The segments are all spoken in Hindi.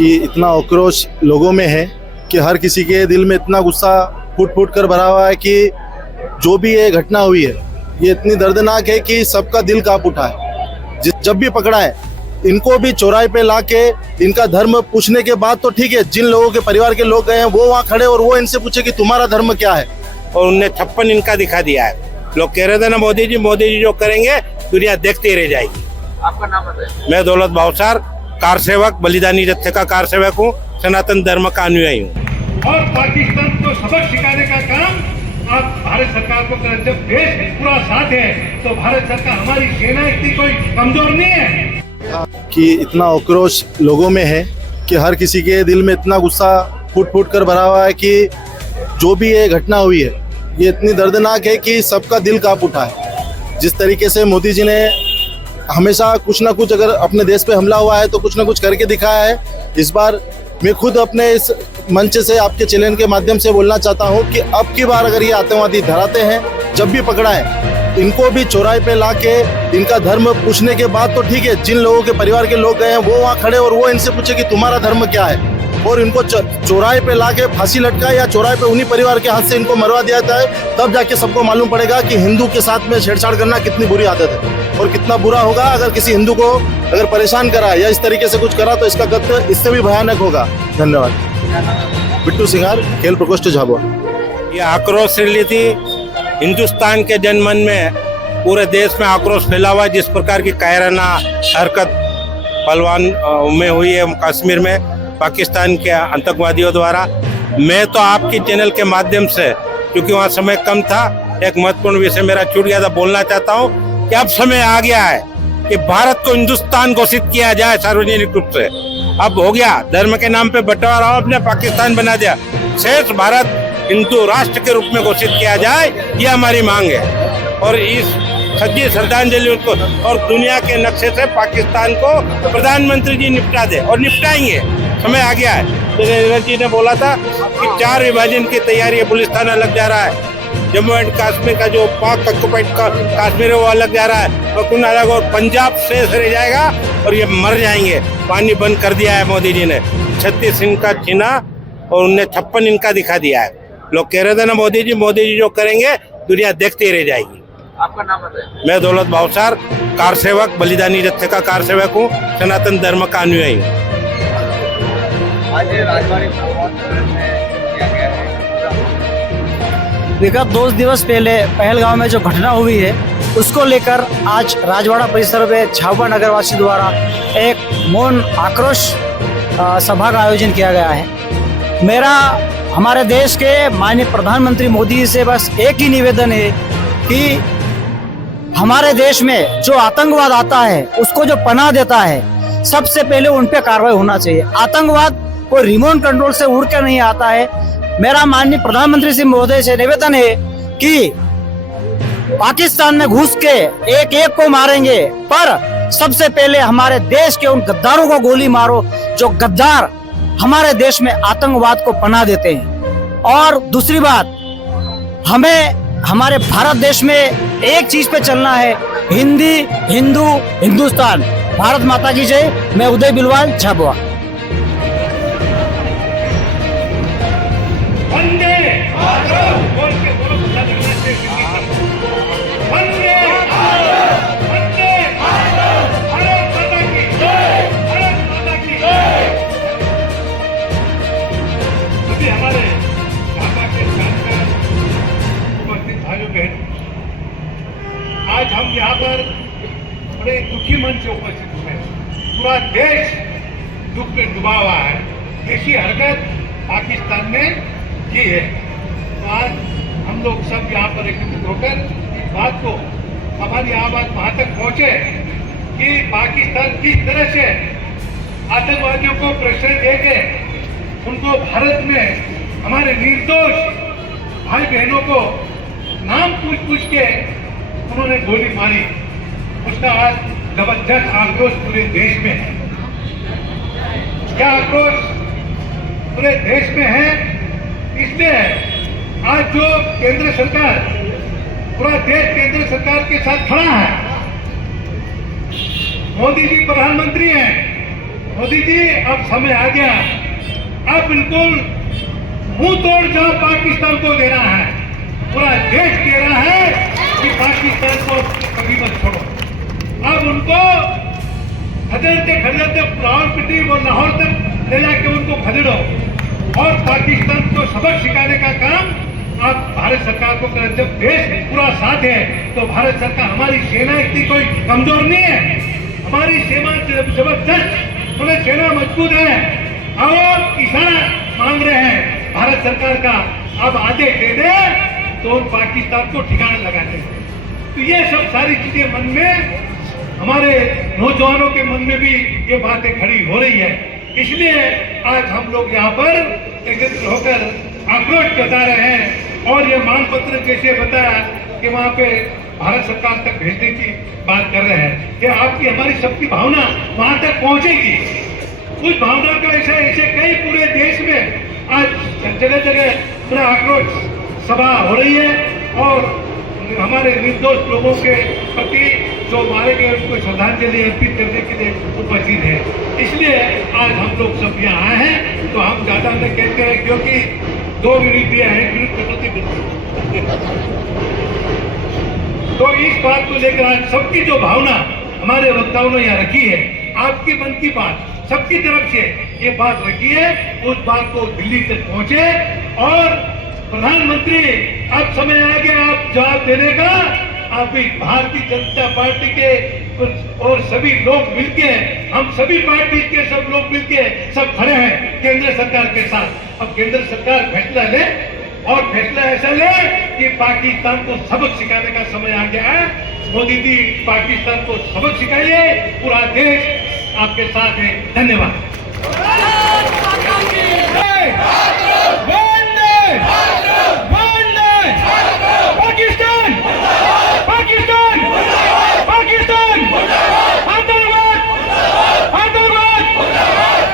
कि इतना आक्रोश लोगों में है कि हर किसी के दिल में इतना गुस्सा फूट फूट कर भरा हुआ है कि जो भी ये घटना हुई है ये इतनी दर्दनाक है कि सबका दिल कांप उठा है। जब भी पकड़ा है इनको भी चौराहे पे लाके इनका धर्म पूछने के बाद तो ठीक है, जिन लोगों के परिवार के लोग गए हैं वो वहाँ खड़े और वो इनसे पूछे कि तुम्हारा धर्म क्या है, और उनने 56 इनका दिखा दिया है। लोग कह रहे थे ना मोदी जी जो करेंगे दुनिया देखती रह जाएगी। आपका नाम बताइए। मैं दौलत भावसार, कार सेवक, बलिदानी जत्थे का कार सेवक हूँ, सनातन धर्म का अनुयायी हूँ। और पाकिस्तान को सबक सिखाने का काम आप भारत सरकार को करें। जब देश पूरा साथ है तो भारत सरकार, हमारी सेना इतनी कोई कमजोर नहीं है कि इतना आक्रोश लोगों में है कि हर किसी के दिल में इतना गुस्सा फूट फूट कर भरा हुआ है कि जो भी ये घटना हुई है ये इतनी दर्दनाक है कि सबका दिल कांप उठा है। जिस तरीके से मोदी जी ने हमेशा कुछ ना कुछ, अगर अपने देश पे हमला हुआ है तो कुछ ना कुछ करके दिखाया है। इस बार मैं खुद अपने इस मंच से आपके चैनल के माध्यम से बोलना चाहता हूं कि अब की बार अगर ये आतंकवादी धराते हैं, जब भी पकड़ा है इनको भी चौराहे पे लाके इनका धर्म पूछने के बाद तो ठीक है, जिन लोगों के परिवार के लोग गए हैं वो वहाँ खड़े और वो इनसे पूछे कि तुम्हारा धर्म क्या है, और इनको चौराहे पे लाके फांसी लटकाए या चौराहे पे उन्हीं परिवार के हाथ से इनको मरवा दिया जाता है। तब जाके सबको मालूम पड़ेगा कि हिंदू के साथ में छेड़छाड़ करना कितनी बुरी आदत है और कितना बुरा होगा अगर किसी हिंदू को अगर परेशान करा या इस तरीके से कुछ करा तो इसका गत इससे भी भयानक होगा। धन्यवाद। बिट्टू सिंगार, खेल प्रकोष्ठ, झाबुआ। ये आक्रोश रैली थी। हिंदुस्तान के जनमन में, पूरे देश में आक्रोश फैला हुआ है। जिस प्रकार की कायराना हरकत पहलवान में हुई है कश्मीर में पाकिस्तान के आतंकवादियों द्वारा, मैं तो आपकी चैनल के माध्यम से, क्योंकि वहाँ समय कम था, एक महत्वपूर्ण विषय मेरा छूट गया था, बोलना चाहता हूँ कि अब समय आ गया है कि भारत को हिंदुस्तान घोषित किया जाए सार्वजनिक रूप से। अब हो गया, धर्म के नाम पे बंटवारा आपने पाकिस्तान बना दिया, शेष भारत हिंदू राष्ट्र के रूप में घोषित किया जाए, ये हमारी मांग है। और इस सच्ची श्रद्धांजलि उनको, और दुनिया के नक्शे से पाकिस्तान को प्रधानमंत्री जी निपटा दे, और निपटाएंगे, समय आ गया है। जैसे नीरज जी ने बोला था कि 4 विभाजन की तैयारी है, पुलिस्तान अलग जा रहा है, जम्मू एंड कश्मीर का जो पाक ऑक्युपाइड कश्मीर है वो अलग जा रहा है, और कुछ अलग, और पंजाब शेष रह जाएगा और ये मर जाएंगे। पानी बंद कर दिया है मोदी जी ने, 36 इनका छीना और उनने 56 इनका दिखा दिया है। लोग कह रहे थे ना मोदी जी जो करेंगे दुनिया देखती रह जाएगी। आपका नाम बताइए। मैं दौलत भावसार, कार सेवक, बलिदानी जत्थे का कार सेवक हूँ, सनातन धर्म का अनुयायी हूँ। आज राजवाड़ी विगत 2 दिवस पहले पहलगांव में जो घटना हुई है उसको लेकर आज राजवाड़ा परिसर में झाबुआ नगरवासी द्वारा एक मौन आक्रोश सभा का आयोजन किया गया है। मेरा हमारे देश के माननीय प्रधानमंत्री मोदी जी से बस एक ही निवेदन है कि हमारे देश में जो आतंकवाद आता है उसको जो पनाह देता है, सबसे पहले उन पे कार्रवाई होना चाहिए। आतंकवाद कोई रिमोट कंट्रोल से उड़ के नहीं आता है। मेरा माननीय प्रधानमंत्री श्री महोदय से निवेदन है कि पाकिस्तान में घुस के एक एक को मारेंगे, पर सबसे पहले हमारे देश के उन गद्दारों को गोली मारो जो गद्दार हमारे देश में आतंकवाद को पनाह देते हैं। और दूसरी बात, हमें हमारे भारत देश में एक चीज पे चलना है, हिंदी, हिंदू, हिंदुस्तान। भारत माता की जय। मैं उदय बिलवाल, झाबुआ। वंदे मातरम बोल के बोलो, वंदे मातरम, वंदे मातरम, भारत माता की जय, भारत माता की जय। सभी हमारे भाषा के जानकार उपस्थित भाइयों बहनों, आज हम यहाँ पर बड़े दुखी मन से उपस्थित हुए। पूरा देश दुख में डूबा हुआ है। ऐसी हरकत पाकिस्तान में की है। तो आज हम लोग सब यहाँ पर एकत्रित होकर इस बात को, हमारी आवाज वहां तक पहुंचे कि पाकिस्तान किस तरह से आतंकवादियों को प्रश्रय देके उनको भारत में हमारे निर्दोष भाई बहनों को नाम पूछ के उन्होंने गोली मारी। उसका आज जबरदस्त आक्रोश पूरे देश में है। क्या आक्रोश पूरे देश में है? इसलिए आज जो केंद्र सरकार, पूरा देश केंद्र सरकार के साथ खड़ा है। मोदी जी प्रधानमंत्री हैं, मोदी जी अब समय आ गया, अब बिल्कुल मुंह तोड़ जवाब पाकिस्तान को देना है। पूरा देश कह रहा है कि पाकिस्तान को कभी मत छोड़ो। अब उनको खदेड़ते खदेड़ते रावलपिंडी और लाहौर तक ले जाके उनको खदेड़ो और पाकिस्तान को सबक सिखाने का काम आप भारत सरकार को करें। जब देश पूरा साथ है तो भारत सरकार, हमारी सेना इतनी कोई कमजोर नहीं है, हमारी सेना जबरदस्त, पूरी सेना मजबूत है और इशारा मांग रहे हैं भारत सरकार का। अब आदेश दे दे तो पाकिस्तान को ठिकाना लगाते हैं। तो ये सब सारी चीजें मन में, हमारे नौजवानों के मन में भी ये बातें खड़ी हो रही है। इसलिए आज हम लोग यहाँ पर एकत्रित होकर आक्रोश जता रहे हैं और ये मांग पत्र जैसे बताया कि वहाँ पे भारत सरकार तक भेजने की बात कर रहे हैं कि आपकी, हमारी सबकी भावना वहाँ तक पहुँचेगी। उस भावना का ऐसे कई पूरे देश में आज जगह जगह पूरा आक्रोश सभा हो रही है और हमारे निर्दोष लोगों के प्रति जो मारे गए उनको श्रद्धांजलि अर्पित करने के लिए उपस्थित है। इसलिए आज हम लोग सब यहाँ आए हैं। तो हम ज्यादा न कहते हैं क्योंकि 2 मिनट दिया है, तो इस बात को लेकर आज सबकी जो भावना हमारे वक्ताओं ने यहाँ रखी है, आपकी मन की बात सबकी तरफ से ये बात रखी है, उस बात को दिल्ली तक पहुंचे और प्रधानमंत्री अब समय आ गया आप जवाब देने का। आप भारतीय जनता पार्टी के और सभी लोग मिलके, हम सभी पार्टी के सब लोग मिलके सब खड़े हैं केंद्र सरकार के साथ। अब केंद्र सरकार फैसला ले और फैसला ऐसा ले कि पाकिस्तान को सबक सिखाने का समय आ गया है। मोदी जी पाकिस्तान को सबक सिखाइए, पूरा देश आपके साथ है। धन्यवाद। पाकिस्तान पाकिस्तान पाकिस्तान आतंकवाद आतंकवाद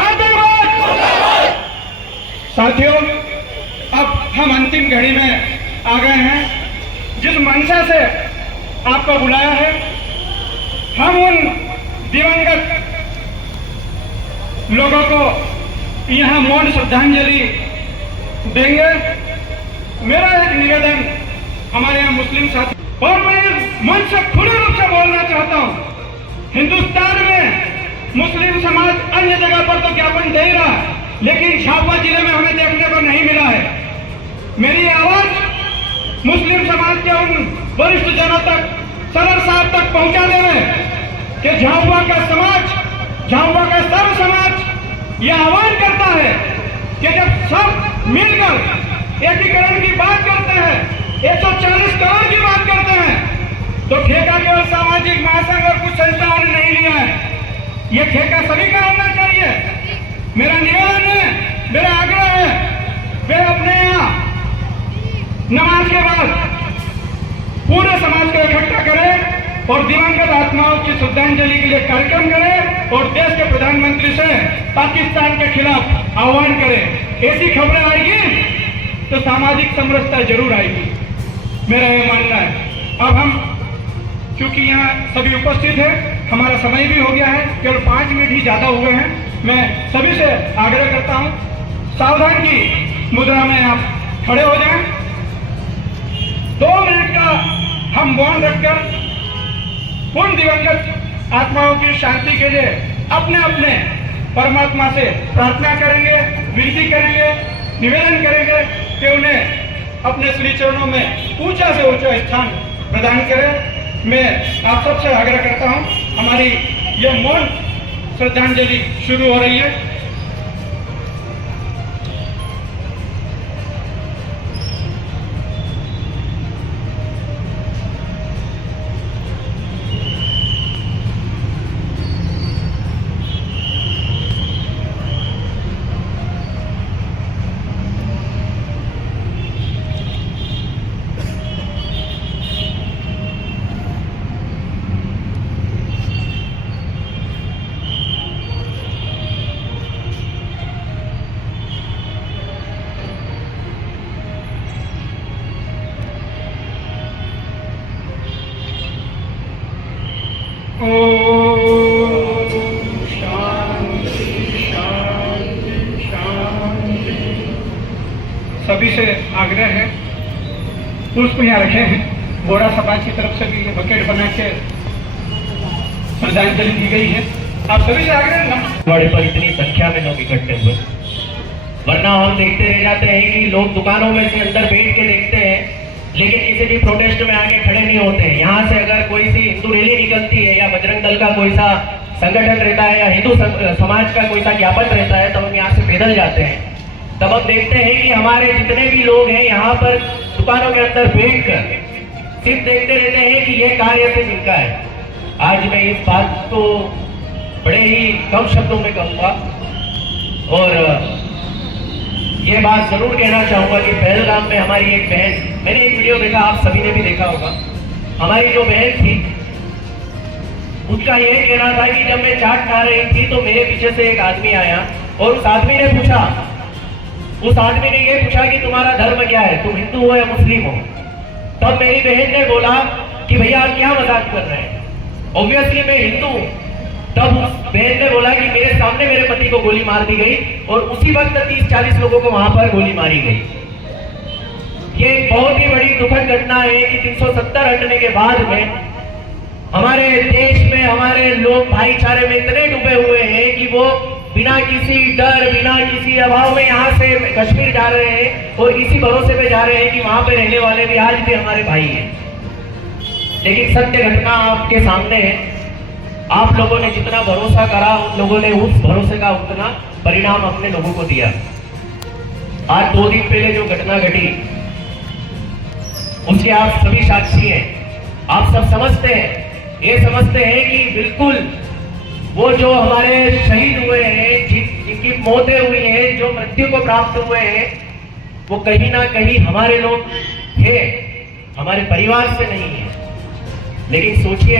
आतंकवाद। साथियों, अब हम अंतिम घड़ी में आ गए हैं। जिस मंशा से आपको बुलाया है, हम उन दिवंगत लोगों को यहाँ मौन श्रद्धांजलि देंगे। मेरा एक निवेदन हमारे यहाँ मुस्लिम साथी, और मैं मंच से खुले रूप से बोलना चाहता हूँ, हिंदुस्तान में मुस्लिम समाज अन्य जगह पर तो ज्ञापन दे रहा, लेकिन झाबुआ जिले में हमें देखने को नहीं मिला है। मेरी आवाज मुस्लिम समाज के उन वरिष्ठ जनों तक, सदर साहब तक पहुंचाने में कि झाबुआ का समाज, झाबुआ का सर्व समाज यह आह्वान करता है कि जब सब मिलकर एकीकरण की बात करते हैं, 140 करोड़ की बात करते हैं, तो ठेका केवल सामाजिक महासंघ और कुछ संस्थाओं ने नहीं लिया है। यह ठेका सभी का होना चाहिए। मेरा निवेदन है, मेरा आग्रह है, वे अपने यहाँ नमाज के बाद पूरे समाज को इकट्ठा करें और दिवंगत आत्माओं की श्रद्धांजलि के लिए कार्यक्रम करें और देश के प्रधानमंत्री से पाकिस्तान के खिलाफ आह्वान करें। ऐसी खबरें आएगी तो सामाजिक समरसता जरूर आएगी, मेरा यह मानना है। अब हम क्योंकि यहाँ सभी उपस्थित हैं, हमारा समय भी हो गया है, केवल 5 मिनट ही ज्यादा हुए हैं। मैं सभी से आग्रह करता हूँ, सावधान की मुद्रा में आप खड़े हो जाएं। 2 मिनट का हम मौन रखकर उन दिवंगत आत्माओं की शांति के लिए अपने अपने परमात्मा से प्रार्थना करेंगे, विनती करेंगे, निवेदन करेंगे कि उन्हें अपने श्री चरणों में ऊंचा से ऊंचा स्थान प्रदान करें। मैं आप सबसे आग्रह करता हूं, हमारी यह मौन श्रद्धांजलि शुरू हो रही है। शांति सभी से आग्रह है, पुष्प यहाँ रखे हैं, बोरा समाज की तरफ से भी ये बकेट बना के श्रद्धांजलि दी गई है। आप सभी से आग्रह है बड़े पर इतनी संख्या में लोग इकट्ठे हुए, वरना हम देखते रह जाते हैं कि लोग दुकानों में से अंदर बैठ के देखते हैं, लेकिन किसी भी प्रोटेस्ट में आके खड़े नहीं होते हैं। यहाँ से अगर कोई सी हिंदू रैली निकलती है या बजरंग दल का कोई सा संगठन रहता है या हिंदू समाज का कोई सा ज्ञापन रहता है, तब हम यहाँ से पैदल जाते हैं। तब हम देखते हैं कि हमारे जितने भी लोग हैं यहाँ पर दुकानों के अंदर बैठकर सिर्फ देखते रहते हैं कि यह कार्य से जिनका है। आज मैं इस बात को बड़े ही कम शब्दों में कहूँगा और ये बात जरूर कहना चाहूँगा कि पहलगाम में हमारी एक बहन, मैंने एक वीडियो देखा, आप सभी ने भी देखा होगा, हमारी जो बहन थी उसका ये कहना था कि जब मैं चाट खा रही थी तो मेरे पीछे से एक आदमी आया और उस आदमी ने ये पूछा कि तुम्हारा धर्म क्या है, तुम हिंदू हो या मुस्लिम हो। तब मेरी बहन ने बोला कि भैया आप क्या मजाक कर रहे हैं, ऑब्वियसली मैं हिंदू हूं। तब उस बहन ने बोला कि मेरे सामने मेरे पति को गोली मार दी गई और उसी वक्त 30-40 लोगों को वहां पर गोली मारी गई। ये एक बहुत ही बड़ी दुखद घटना है कि 370 हटने के बाद में हमारे देश में हमारे लोग भाईचारे में इतने डूबे हुए हैं कि वो बिना किसी डर, बिना किसी अभाव में यहाँ से कश्मीर जा रहे हैं और इसी भरोसे पे जा रहे हैं कि वहां पे रहने वाले भी आज भी हमारे भाई हैं। लेकिन सत्य घटना आपके सामने है। आप लोगों ने जितना भरोसा करा, उन लोगों ने उस भरोसे का उतना परिणाम अपने लोगों को दिया। आज 2 दिन पहले जो घटना घटी उसके आप सभी साक्षी हैं, आप सब समझते हैं, ये समझते हैं कि बिल्कुल वो जो हमारे शहीद हुए हैं, जिनकी मौतें हुई हैं, जो मृत्यु को प्राप्त हुए हैं, वो कहीं ना कहीं हमारे लोग थे, हमारे परिवार से नहीं है। लेकिन सोचिए,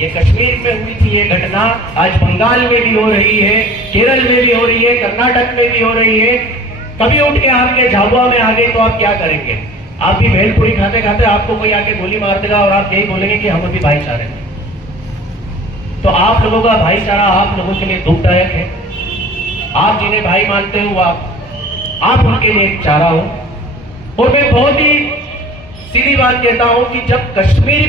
ये कश्मीर में हुई थी ये घटना, आज बंगाल में भी हो रही है, केरल में भी हो रही है, कर्नाटक में भी हो रही है। कभी उठ के आपके झाबुआ में आ गए तो आप क्या करेंगे? आप भी भेलपुरी खाते खाते आपको कोई आके गोली मार देगा और आप यही बोलेंगे कि हम भी भाईचारे हैं। तो आप लोगों का भाईचारा आप लोगों के लिए दुखदायक है। आप जिन्हें भाई मानते हो आप उनके लिए एक चारा हो। और मैं बहुत ही सीधी बात कहता हूं कि जब कश्मीरी